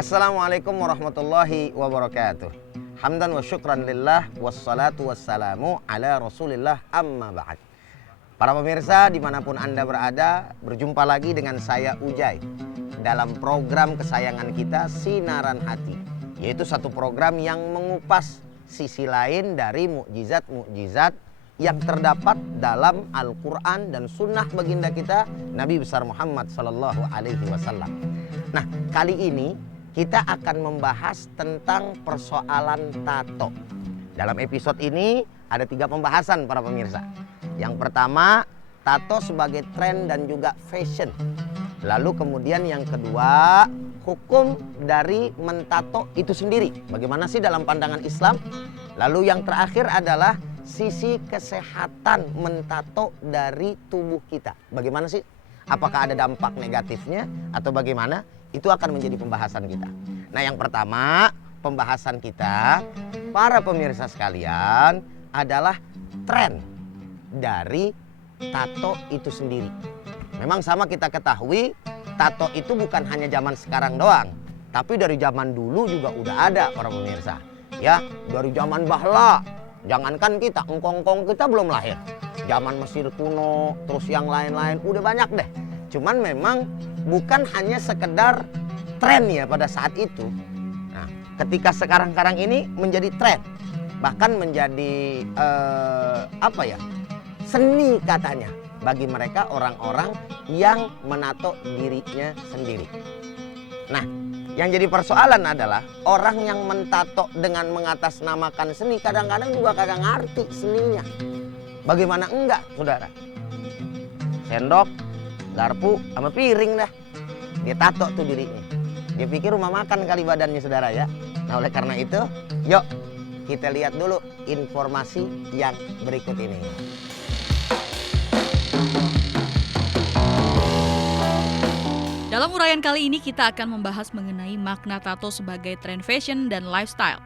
Assalamualaikum warahmatullahi wabarakatuh. Hamdan wa syukran lillah wassalatu wassalamu ala rasulillah amma ba'd. Para pemirsa dimanapun Anda berada, berjumpa lagi dengan saya Ujai dalam program kesayangan kita Sinaran Hati, yaitu satu program yang mengupas sisi lain dari mukjizat-mukjizat yang terdapat dalam Al-Quran dan sunnah baginda kita Nabi besar Muhammad Sallallahu Alaihi Wasallam. Nah, kali ini kita akan membahas tentang persoalan tato. Dalam episode ini ada 3 pembahasan para pemirsa. Yang pertama, tato sebagai tren dan juga fashion. Lalu kemudian yang kedua, hukum dari mentato itu sendiri. Bagaimana sih dalam pandangan Islam? Lalu yang terakhir adalah sisi kesehatan mentato dari tubuh kita. Bagaimana sih? Apakah ada dampak negatifnya atau bagaimana? Itu akan menjadi pembahasan kita. Nah, yang pertama, pembahasan kita, para pemirsa sekalian, adalah tren dari tato itu sendiri. Memang sama kita ketahui, tato itu bukan hanya zaman sekarang doang, tapi dari zaman dulu juga udah ada para pemirsa. Ya, dari zaman bahla. Jangankan kita, engkong-engkong kita belum lahir. Zaman Mesir kuno, terus yang lain-lain, udah banyak deh. Cuman memang bukan hanya sekedar tren ya pada saat itu. Nah, ketika sekarang-karang ini menjadi tren, bahkan menjadi seni katanya bagi mereka orang-orang yang menato dirinya sendiri. Nah, yang jadi persoalan adalah orang yang mentato dengan mengatasnamakan seni kadang-kadang juga kagak ngerti seninya. Bagaimana enggak, saudara? Sendok, garpu, sama piring dah. Dia tato tuh dirinya. Dia pikir rumah makan kali badannya, saudara ya. Nah, oleh karena itu, yuk kita lihat dulu informasi yang berikut ini. Dalam uraian kali ini kita akan membahas mengenai makna tato sebagai tren fashion dan lifestyle.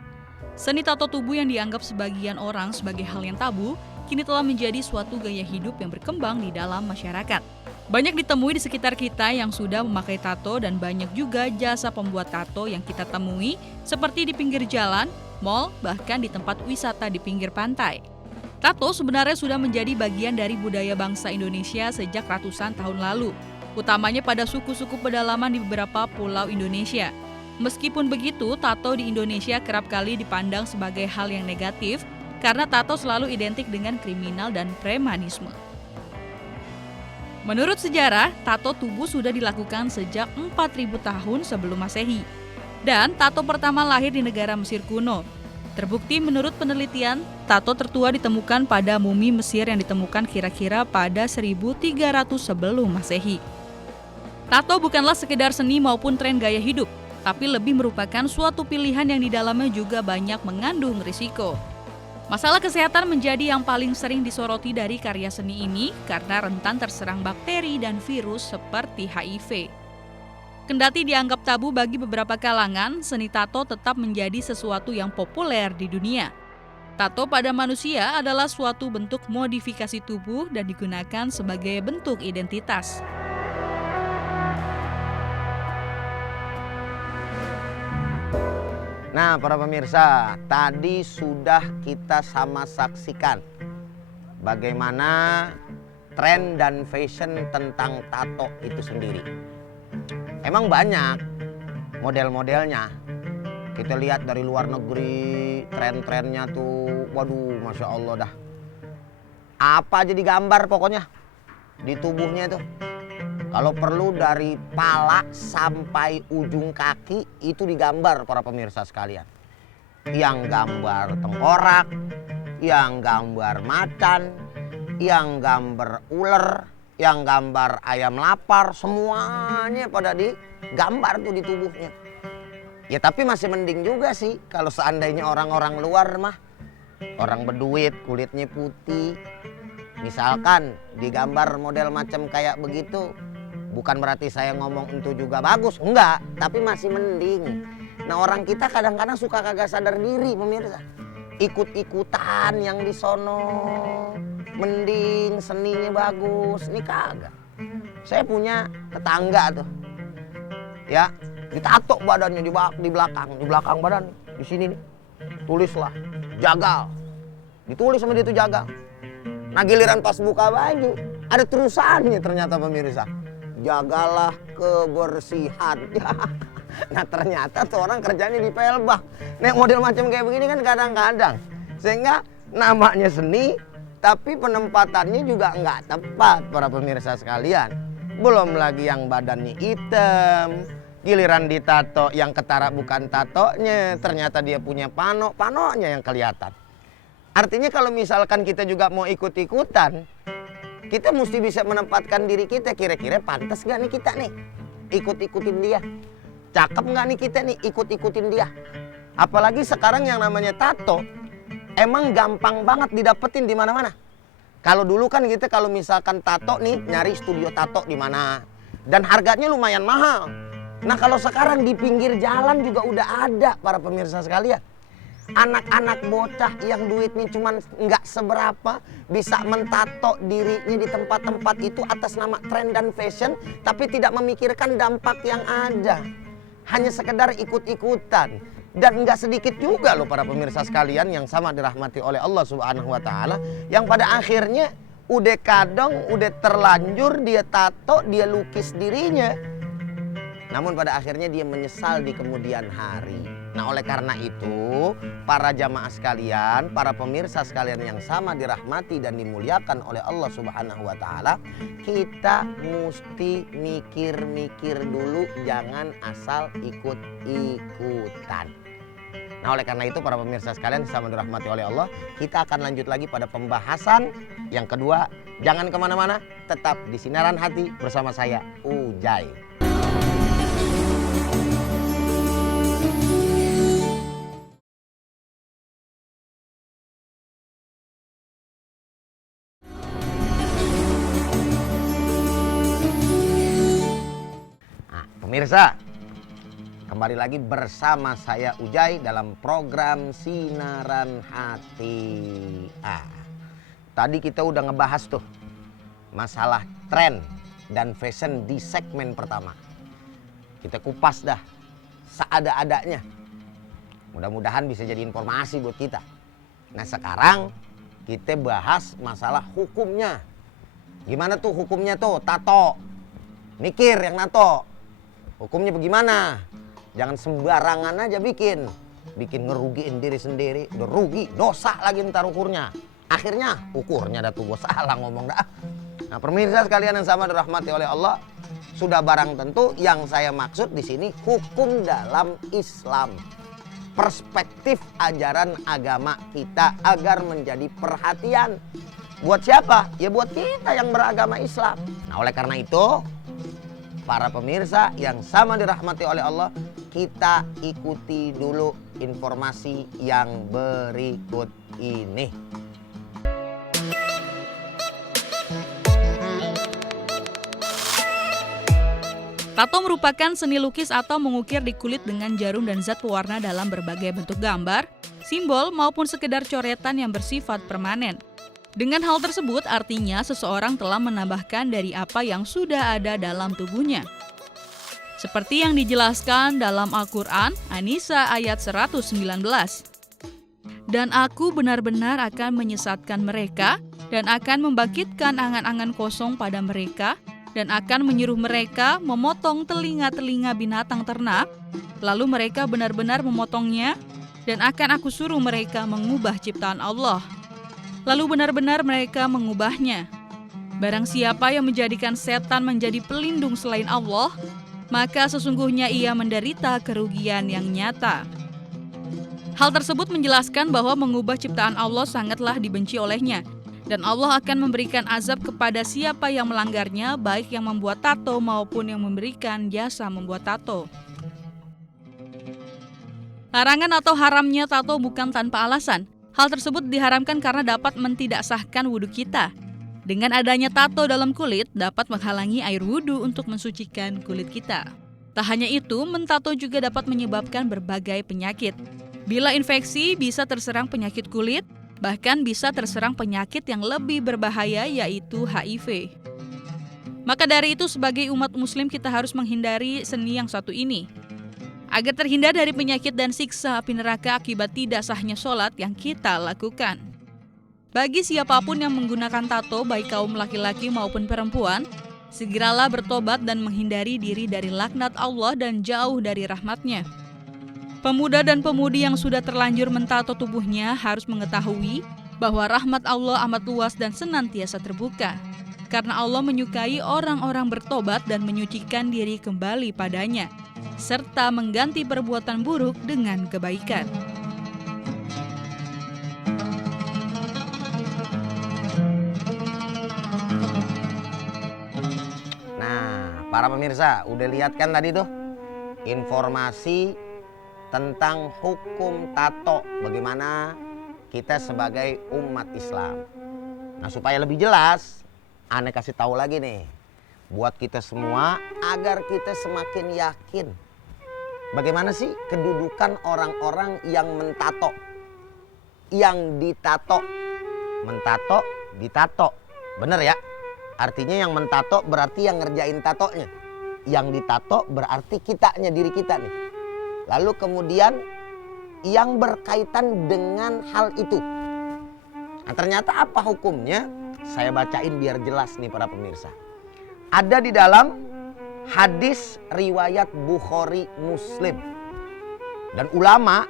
Seni tato tubuh yang dianggap sebagian orang sebagai hal yang tabu, kini telah menjadi suatu gaya hidup yang berkembang di dalam masyarakat. Banyak ditemui di sekitar kita yang sudah memakai tato dan banyak juga jasa pembuat tato yang kita temui seperti di pinggir jalan, mal, bahkan di tempat wisata di pinggir pantai. Tato sebenarnya sudah menjadi bagian dari budaya bangsa Indonesia sejak ratusan tahun lalu, utamanya pada suku-suku pedalaman di beberapa pulau Indonesia. Meskipun begitu, tato di Indonesia kerap kali dipandang sebagai hal yang negatif karena tato selalu identik dengan kriminal dan premanisme. Menurut sejarah, tato tubuh sudah dilakukan sejak 4.000 tahun sebelum Masehi. Dan tato pertama lahir di negara Mesir kuno. Terbukti menurut penelitian, tato tertua ditemukan pada mumi Mesir yang ditemukan kira-kira pada 1300 sebelum Masehi. Tato bukanlah sekedar seni maupun tren gaya hidup, tapi lebih merupakan suatu pilihan yang di dalamnya juga banyak mengandung risiko. Masalah kesehatan menjadi yang paling sering disoroti dari karya seni ini karena rentan terserang bakteri dan virus seperti HIV. Kendati dianggap tabu bagi beberapa kalangan, seni tato tetap menjadi sesuatu yang populer di dunia. Tato pada manusia adalah suatu bentuk modifikasi tubuh dan digunakan sebagai bentuk identitas. Nah, para pemirsa, tadi sudah kita sama saksikan bagaimana tren dan fashion tentang tato itu sendiri. Emang banyak model-modelnya. Kita lihat dari luar negeri, tren-trennya tuh, waduh, Masya Allah dah. Apa aja digambar pokoknya di tubuhnya itu. Kalau perlu dari pala sampai ujung kaki itu digambar para pemirsa sekalian. Yang gambar tengkorak, yang gambar macan, yang gambar ular, yang gambar ayam lapar, semuanya pada digambar tuh di tubuhnya. Ya tapi masih mending juga sih kalau seandainya orang-orang luar mah, orang berduit, kulitnya putih, misalkan digambar model macam kayak begitu. Bukan berarti saya ngomong itu juga bagus, enggak, tapi masih mending. Nah, orang kita kadang-kadang suka kagak sadar diri pemirsa. Ikut-ikutan yang di sono, mending seninya bagus, ini kagak. Saya punya tetangga tuh, ya Ditato badannya di belakang badan, di sini nih. Tulislah, jagal. Ditulis sama dia itu jagal. Nah giliran pas buka baju, ada terusannya ternyata pemirsa. Jagalah kebersihan. Nah ternyata tuh orang kerjanya di pelbak. Nih model macam kayak begini kan kadang-kadang. Sehingga namanya seni, tapi penempatannya juga nggak tepat para pemirsa sekalian. Belum lagi yang badannya hitam. Giliran ditato yang ketara bukan tatonya, ternyata dia punya panonya yang kelihatan. Artinya kalau misalkan kita juga mau ikut-ikutan, kita mesti bisa menempatkan diri kita, kira-kira pantas gak nih kita nih ikut-ikutin dia. Cakep gak nih kita nih ikut-ikutin dia. Apalagi sekarang yang namanya tato, emang gampang banget didapetin di mana-mana. Kalau dulu kan kita kalau misalkan tato nih, nyari studio tato di mana. Dan harganya lumayan mahal. Nah kalau sekarang di pinggir jalan juga udah ada para pemirsa sekalian. Anak-anak bocah yang duitnya cuman nggak seberapa bisa mentato dirinya di tempat-tempat itu atas nama tren dan fashion, tapi tidak memikirkan dampak yang ada. Hanya sekedar ikut-ikutan. Dan nggak sedikit juga loh para pemirsa sekalian yang sama dirahmati oleh Allah Subhanahu wa Ta'ala, yang pada akhirnya udah kadang udah terlanjur dia tato, dia lukis dirinya, namun pada akhirnya dia menyesal di kemudian hari. Nah oleh karena itu para jamaah sekalian, para pemirsa sekalian yang sama dirahmati dan dimuliakan oleh Allah Subhanahu wa Ta'ala, kita mesti mikir-mikir dulu, jangan asal ikut-ikutan. Nah oleh karena itu para pemirsa sekalian sama dirahmati oleh Allah, kita akan lanjut lagi pada pembahasan yang kedua. Jangan kemana-mana, tetap di Sinaran Hati bersama saya Ujai. Pemirsa, kembali lagi bersama saya Ujai dalam program Sinaran Hati. Tadi kita udah ngebahas tuh masalah tren dan fashion di segmen pertama. Kita kupas dah seada-adanya. Mudah-mudahan bisa jadi informasi buat kita. Nah sekarang kita bahas masalah hukumnya. Gimana tuh hukumnya tuh tato? Mikir yang nato. Hukumnya bagaimana? Jangan sembarangan aja bikin ngerugiin diri sendiri. Udah rugi, dosa lagi ntar ukurnya. Akhirnya ukurnya dah tuh, gue salah ngomong dah. Nah pemirsa sekalian yang sama dirahmati oleh Allah, sudah barang tentu yang saya maksud di sini hukum dalam Islam. Perspektif ajaran agama kita agar menjadi perhatian. Buat siapa? Ya buat kita yang beragama Islam. Nah oleh karena itu, para pemirsa yang sama dirahmati oleh Allah, kita ikuti dulu informasi yang berikut ini. Tato merupakan seni lukis atau mengukir di kulit dengan jarum dan zat pewarna dalam berbagai bentuk gambar, simbol maupun sekedar coretan yang bersifat permanen. Dengan hal tersebut artinya seseorang telah menambahkan dari apa yang sudah ada dalam tubuhnya. Seperti yang dijelaskan dalam Al-Quran, An-Nisa ayat 119. Dan aku benar-benar akan menyesatkan mereka dan akan membangkitkan angan-angan kosong pada mereka dan akan menyuruh mereka memotong telinga-telinga binatang ternak, lalu mereka benar-benar memotongnya dan akan aku suruh mereka mengubah ciptaan Allah. Lalu benar-benar mereka mengubahnya. Barang siapa yang menjadikan setan menjadi pelindung selain Allah, maka sesungguhnya ia menderita kerugian yang nyata. Hal tersebut menjelaskan bahwa mengubah ciptaan Allah sangatlah dibenci olehnya, dan Allah akan memberikan azab kepada siapa yang melanggarnya, baik yang membuat tato maupun yang memberikan jasa membuat tato. Larangan atau haramnya tato bukan tanpa alasan. Hal tersebut diharamkan karena dapat mentidaksahkan wudhu kita. Dengan adanya tato dalam kulit dapat menghalangi air wudhu untuk mensucikan kulit kita. Tak hanya itu, mentato juga dapat menyebabkan berbagai penyakit. Bila infeksi, bisa terserang penyakit kulit, bahkan bisa terserang penyakit yang lebih berbahaya, yaitu HIV. Maka dari itu, sebagai umat muslim kita harus menghindari seni yang satu ini. agar terhindar dari penyakit dan siksa api neraka akibat tidak sahnya sholat yang kita lakukan. Bagi siapapun yang menggunakan tato, baik kaum laki-laki maupun perempuan, segeralah bertobat dan menghindari diri dari laknat Allah dan jauh dari rahmat-Nya. Pemuda dan pemudi yang sudah terlanjur mentato tubuhnya harus mengetahui bahwa rahmat Allah amat luas dan senantiasa terbuka. Karena Allah menyukai orang-orang bertobat dan menyucikan diri kembali padanya, serta mengganti perbuatan buruk dengan kebaikan. Nah, para pemirsa, udah lihat kan tadi tuh informasi tentang hukum tato, bagaimana kita sebagai umat Islam. Nah, supaya lebih jelas, Ane kasih tahu lagi nih buat kita semua agar kita semakin yakin bagaimana sih kedudukan orang-orang yang mentato, yang ditato. Mentato, ditato, bener ya? Artinya yang mentato berarti yang ngerjain tatonya, yang ditato berarti kitanya, diri kita nih. Lalu kemudian yang berkaitan dengan hal itu. Nah, ternyata apa hukumnya? Saya bacain biar jelas nih para pemirsa. Ada di dalam hadis riwayat Bukhari Muslim. Dan ulama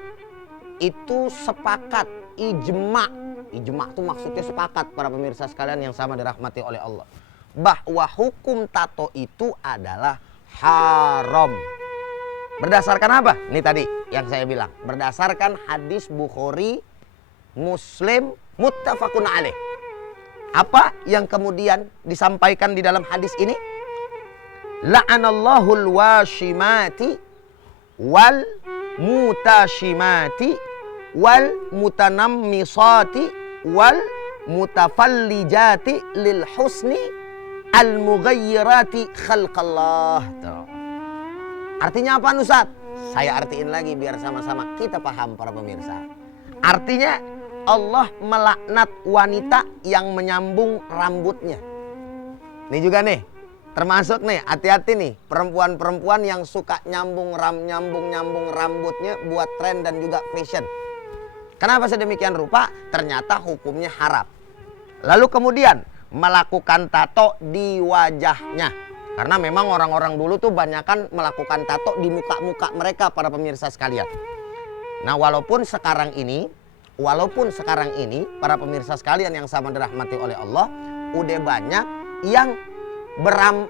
itu sepakat, ijma. Ijma itu maksudnya sepakat para pemirsa sekalian yang sama dirahmati oleh Allah. Bahwa hukum tato itu adalah haram. Berdasarkan apa? Ini tadi yang saya bilang. Berdasarkan hadis Bukhari Muslim muttafaqun alaih. Apa yang kemudian disampaikan di dalam hadis ini? La'anallahul washimati wal mutashimati wal mutanammisati wal mutafallijati lil husni al mughayyirati khalqallah. Artinya apa Ustaz? Saya artiin lagi biar sama-sama kita paham para pemirsa. Artinya Allah melaknat wanita yang menyambung rambutnya. Ini juga nih, termasuk nih, hati-hati nih, perempuan-perempuan yang suka nyambung rambutnya buat tren dan juga fashion. Kenapa sedemikian rupa? Ternyata hukumnya haram. Lalu kemudian melakukan tato di wajahnya. Karena memang orang-orang dulu tuh banyakan melakukan tato di muka-muka mereka para pemirsa sekalian. Nah, walaupun sekarang ini para pemirsa sekalian yang sama dirahmati oleh Allah, udah banyak yang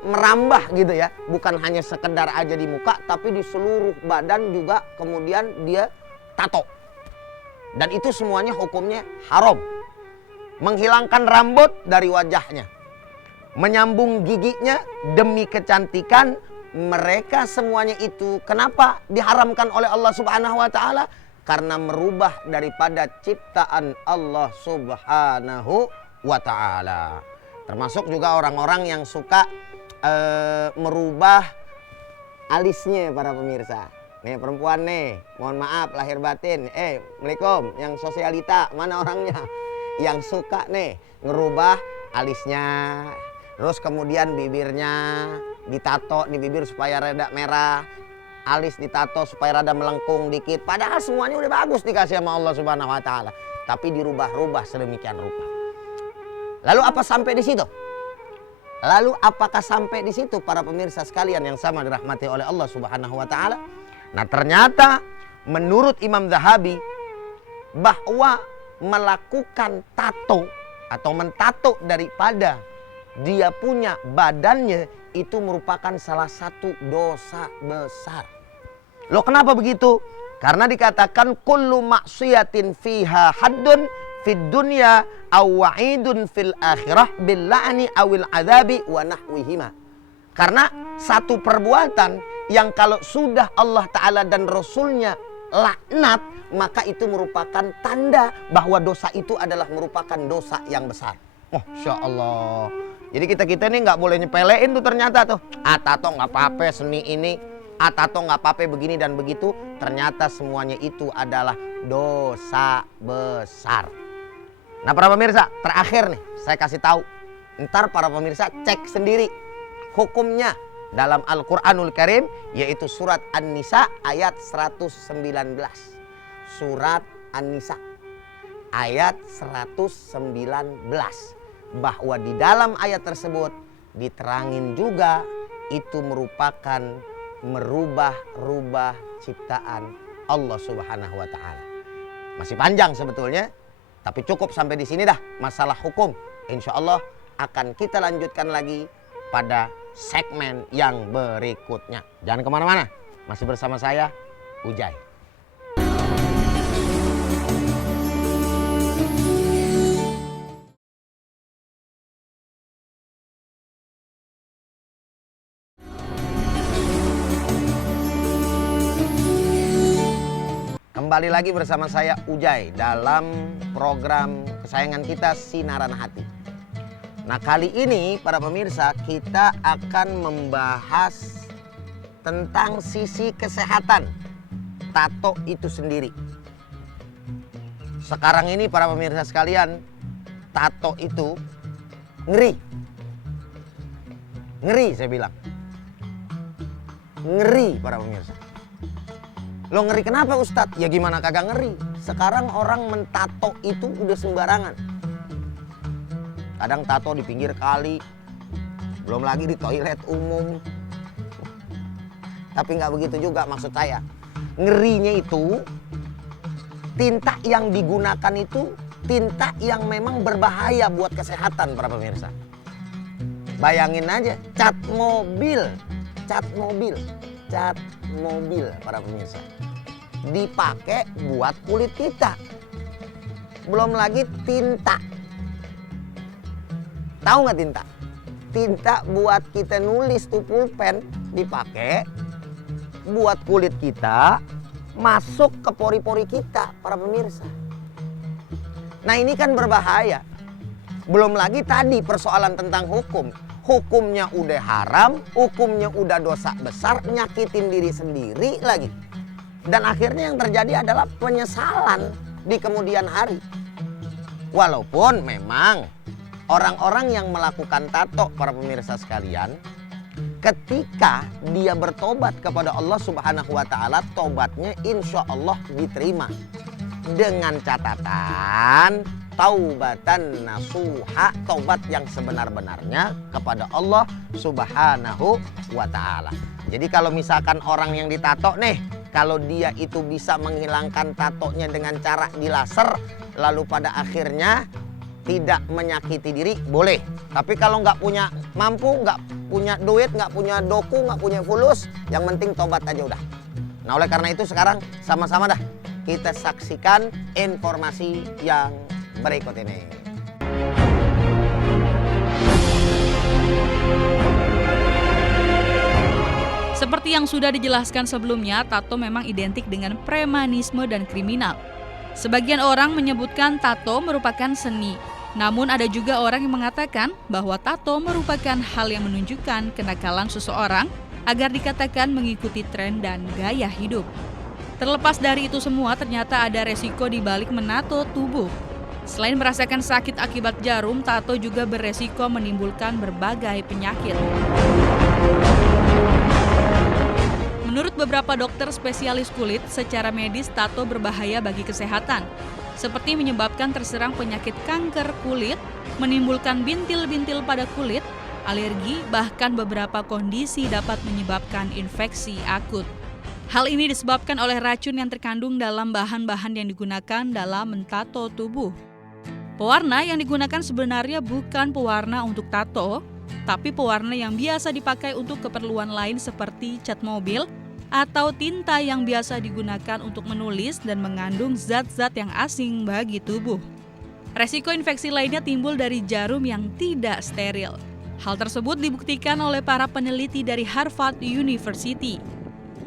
merambah gitu ya, bukan hanya sekedar aja di muka tapi di seluruh badan juga kemudian dia tato. Dan itu semuanya hukumnya haram. Menghilangkan rambut dari wajahnya, menyambung giginya demi kecantikan, mereka semuanya itu kenapa diharamkan oleh Allah Subhanahu wa taala? Karena merubah daripada ciptaan Allah Subhanahu wa ta'ala. Termasuk juga orang-orang yang suka merubah alisnya para pemirsa. Nih perempuan nih, mohon maaf lahir batin. Assalamualaikum, yang sosialita mana orangnya? Yang suka nih ngerubah alisnya. Terus kemudian bibirnya ditato di bibir supaya rada merah. Alis ditato supaya rada melengkung dikit. Padahal semuanya udah bagus dikasih sama Allah Subhanahu wa taala, tapi dirubah-rubah sedemikian rupa. Lalu apa sampai di situ? Lalu apakah sampai di situ para pemirsa sekalian yang sama dirahmati oleh Allah Subhanahu wa taala? Nah, ternyata menurut Imam Zahabi bahwa melakukan tato atau mentato daripada dia punya badannya itu merupakan salah satu dosa besar. Loh, kenapa begitu? Karena dikatakan kullu maksiatin fiha haddun fid dunya aw wa'idun fil akhirah bil la'ni awil adzabi wa nahwihima. Karena satu perbuatan yang kalau sudah Allah Ta'ala dan Rasulnya laknat, maka itu merupakan tanda bahwa dosa itu adalah merupakan dosa yang besar. Masya Allah. Jadi kita ini nggak boleh nyepelein tuh ternyata tuh. Tato nggak apa-apa seni ini. Tato nggak apa-apa begini dan begitu. Ternyata semuanya itu adalah dosa besar. Nah para pemirsa, terakhir nih saya kasih tahu. Ntar para pemirsa cek sendiri hukumnya dalam Al-Quranul Karim, yaitu surat An-Nisa ayat 119. Surat An-Nisa ayat 119. Bahwa di dalam ayat tersebut diterangin juga itu merupakan merubah-rubah ciptaan Allah Subhanahu wa taala. Masih panjang sebetulnya, tapi cukup sampai di sini dah masalah hukum. Insya Allah akan kita lanjutkan lagi pada segmen yang berikutnya. Jangan kemana-mana, masih bersama saya, Ujai. Kembali lagi bersama saya Ujai dalam program kesayangan kita Sinaran Hati. Nah, kali ini para pemirsa kita akan membahas tentang sisi kesehatan tato itu sendiri. Sekarang ini para pemirsa sekalian, tato itu ngeri. Ngeri saya bilang. Ngeri para pemirsa. Lo ngeri kenapa Ustadz? Ya gimana kagak ngeri? Sekarang orang mentato itu udah sembarangan. Kadang tato di pinggir kali, belum lagi di toilet umum. Tapi nggak begitu juga maksud saya. Ngerinya itu tinta yang digunakan itu tinta yang memang berbahaya buat kesehatan para pemirsa. Bayangin aja, cat mobil para pemirsa dipakai buat kulit kita. Belum lagi tinta. Tahu nggak tinta? Tinta buat kita nulis tuh pulpen dipakai buat kulit kita masuk ke pori-pori kita para pemirsa. Nah ini kan berbahaya. Belum lagi tadi persoalan tentang hukum. Hukumnya udah haram, hukumnya udah dosa besar, nyakitin diri sendiri lagi. Dan akhirnya yang terjadi adalah penyesalan di kemudian hari. Walaupun memang orang-orang yang melakukan tato para pemirsa sekalian, ketika dia bertobat kepada Allah Subhanahu wa taala, tobatnya insya Allah diterima. Dengan catatan taubatan nasuha, tobat yang sebenar-benarnya kepada Allah Subhanahu wa taala. Jadi kalau misalkan orang yang ditato nih, kalau dia itu bisa menghilangkan tatonya dengan cara dilaser, lalu pada akhirnya tidak menyakiti diri, boleh. Tapi kalau nggak punya mampu, nggak punya duit, nggak punya doku, nggak punya fulus, yang penting tobat aja udah. Nah oleh karena itu sekarang sama-sama dah kita saksikan informasi yang berikut ini. Seperti yang sudah dijelaskan sebelumnya, tato memang identik dengan premanisme dan kriminal. Sebagian orang menyebutkan tato merupakan seni. Namun ada juga orang yang mengatakan bahwa tato merupakan hal yang menunjukkan kenakalan seseorang agar dikatakan mengikuti tren dan gaya hidup. Terlepas dari itu semua, ternyata ada resiko di balik menato tubuh. Selain merasakan sakit akibat jarum, tato juga beresiko menimbulkan berbagai penyakit. Menurut beberapa dokter spesialis kulit, secara medis tato berbahaya bagi kesehatan, seperti menyebabkan terserang penyakit kanker kulit, menimbulkan bintil-bintil pada kulit, alergi, bahkan beberapa kondisi dapat menyebabkan infeksi akut. Hal ini disebabkan oleh racun yang terkandung dalam bahan-bahan yang digunakan dalam mentato tubuh. Pewarna yang digunakan sebenarnya bukan pewarna untuk tato, tapi pewarna yang biasa dipakai untuk keperluan lain seperti cat mobil atau tinta yang biasa digunakan untuk menulis dan mengandung zat-zat yang asing bagi tubuh. Resiko infeksi lainnya timbul dari jarum yang tidak steril. Hal tersebut dibuktikan oleh para peneliti dari Harvard University.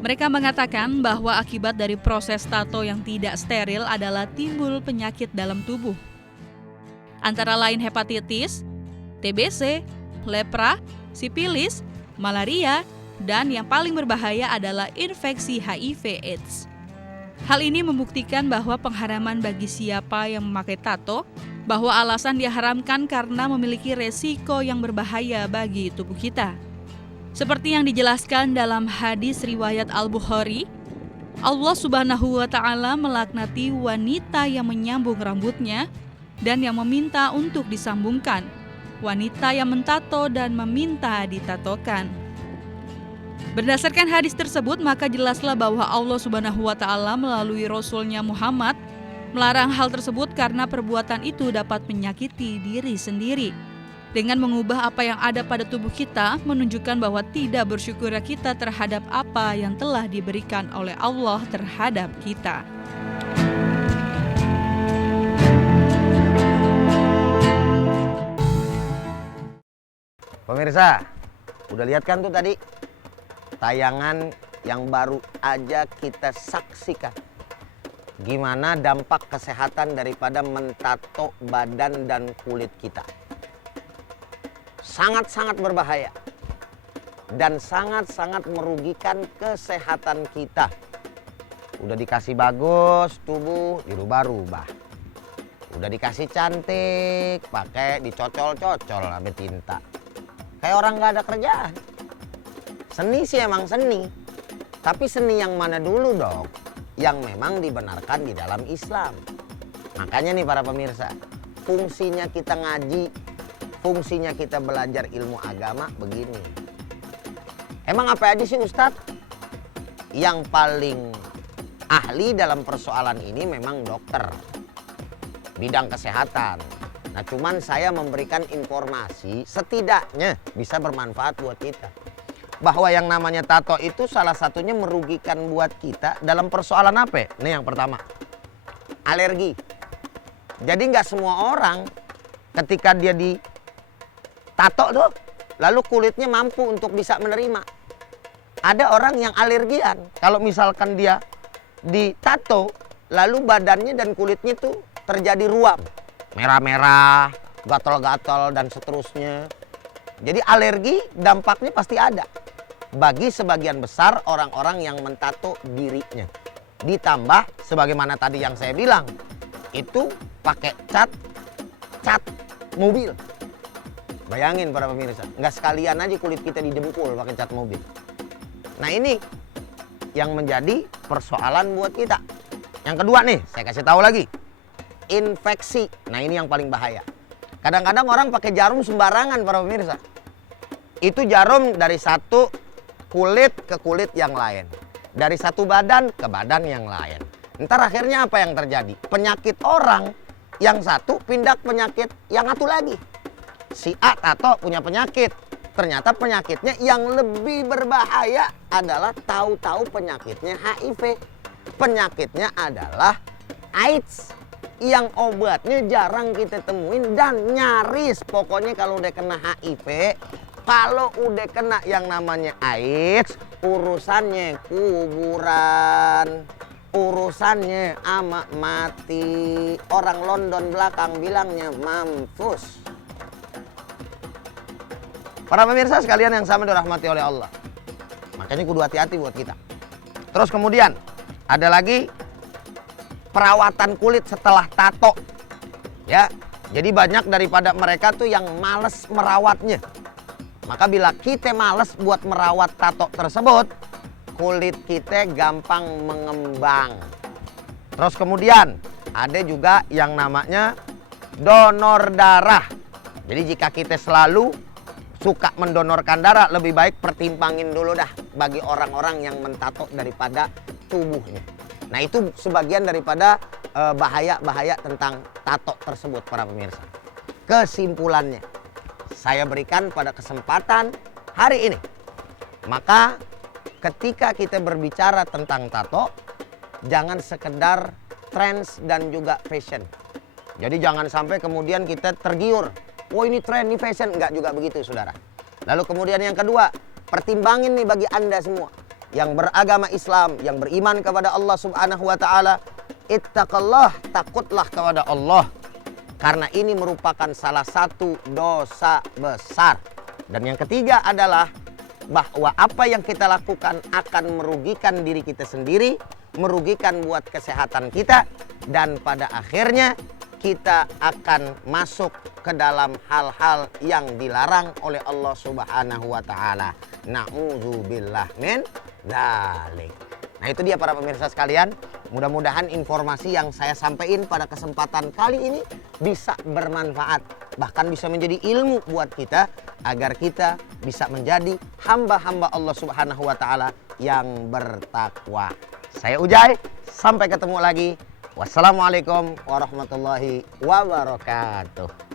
Mereka mengatakan bahwa akibat dari proses tato yang tidak steril adalah timbul penyakit dalam tubuh. Antara lain hepatitis, TBC, lepra, sipilis, malaria, dan yang paling berbahaya adalah infeksi HIV/AIDS. Hal ini membuktikan bahwa pengharaman bagi siapa yang memakai tato, bahwa alasan diharamkan karena memiliki resiko yang berbahaya bagi tubuh kita. Seperti yang dijelaskan dalam hadis riwayat Al-Bukhari, Allah Subhanahu wa Ta'ala melaknati wanita yang menyambung rambutnya dan yang meminta untuk disambungkan, wanita yang mentato dan meminta ditatokan. Berdasarkan hadis tersebut, maka jelaslah bahwa Allah Subhanahu wa Ta'ala melalui Rasul-Nya Muhammad melarang hal tersebut karena perbuatan itu dapat menyakiti diri sendiri. Dengan mengubah apa yang ada pada tubuh kita, menunjukkan bahwa tidak bersyukur kita terhadap apa yang telah diberikan oleh Allah terhadap kita. Pemirsa, udah lihat kan tuh tadi tayangan yang baru aja kita saksikan. Gimana dampak kesehatan daripada mentato badan dan kulit kita. Sangat-sangat berbahaya dan sangat-sangat merugikan kesehatan kita. Udah dikasih bagus tubuh, dirubah-rubah. Udah dikasih cantik, pakai dicocol-cocol sampai tinta. Kayak orang nggak ada kerjaan. Seni sih emang seni, tapi seni yang mana dulu dong? Yang memang dibenarkan di dalam Islam. Makanya nih para pemirsa, fungsinya kita ngaji, fungsinya kita belajar ilmu agama begini. Emang apa aja sih Ustadz? Yang paling ahli dalam persoalan ini memang dokter, bidang kesehatan. Nah cuman saya memberikan informasi setidaknya bisa bermanfaat buat kita. Bahwa yang namanya tato itu salah satunya merugikan buat kita dalam persoalan apa? Ini yang pertama, alergi. Jadi nggak semua orang ketika dia ditato tuh, lalu kulitnya mampu untuk bisa menerima. Ada orang yang alergian. Kalau misalkan dia ditato, lalu badannya dan kulitnya tuh terjadi ruam, merah-merah, gatal-gatal dan seterusnya. Jadi alergi dampaknya pasti ada bagi sebagian besar orang-orang yang mentato dirinya. Ditambah sebagaimana tadi yang saya bilang, itu pakai cat mobil. Bayangin para pemirsa, nggak sekalian aja kulit kita didempul pakai cat mobil. Nah ini yang menjadi persoalan buat kita. Yang kedua nih, saya kasih tahu lagi, infeksi. Nah ini yang paling bahaya. Kadang-kadang orang pakai jarum sembarangan para pemirsa. Itu jarum dari satu kulit ke kulit yang lain. Dari satu badan ke badan yang lain. Ntar akhirnya apa yang terjadi? Penyakit orang yang satu pindah ke penyakit yang satu lagi. Si A tato punya penyakit. Ternyata penyakitnya yang lebih berbahaya adalah tahu-tahu penyakitnya HIV. Penyakitnya adalah AIDS. Yang obatnya jarang kita temuin dan nyaris. Pokoknya kalau udah kena HIV, kalau udah kena yang namanya AIDS, urusannya kuburan, urusannya ama mati. Orang London belakang bilangnya mampus. Para pemirsa sekalian yang sama dirahmati oleh Allah. Makanya kudu hati-hati buat kita. Terus kemudian ada lagi perawatan kulit setelah tato. Ya. Jadi banyak daripada mereka tuh yang males merawatnya. Maka bila kita males buat merawat tato tersebut, kulit kita gampang mengembang. Terus kemudian ada juga yang namanya donor darah. Jadi jika kita selalu suka mendonorkan darah, lebih baik pertimbangin dulu dah bagi orang-orang yang mentato daripada tubuhnya. Nah itu sebagian daripada bahaya-bahaya tentang tato tersebut para pemirsa. Kesimpulannya saya berikan pada kesempatan hari ini. Maka ketika kita berbicara tentang tato, jangan sekedar trends dan juga fashion. Jadi jangan sampai kemudian kita tergiur. Oh ini tren, ini fashion. Enggak juga begitu saudara. Lalu kemudian yang kedua, pertimbangin nih bagi Anda semua yang beragama Islam, yang beriman kepada Allah Subhanahu wa Ta'ala, ittaqallah, takutlah kepada Allah, karena ini merupakan salah satu dosa besar. Dan yang ketiga adalah bahwa apa yang kita lakukan akan merugikan diri kita sendiri, merugikan buat kesehatan kita, dan pada akhirnya kita akan masuk ke dalam hal-hal yang dilarang oleh Allah Subhanahu wa taala. Na'udzubillah min dzalik. Nah, itu dia para pemirsa sekalian. Mudah-mudahan informasi yang saya sampaikan pada kesempatan kali ini bisa bermanfaat, bahkan bisa menjadi ilmu buat kita agar kita bisa menjadi hamba-hamba Allah Subhanahu wa taala yang bertakwa. Saya Ujai, sampai ketemu lagi. Wassalamualaikum warahmatullahi wabarakatuh.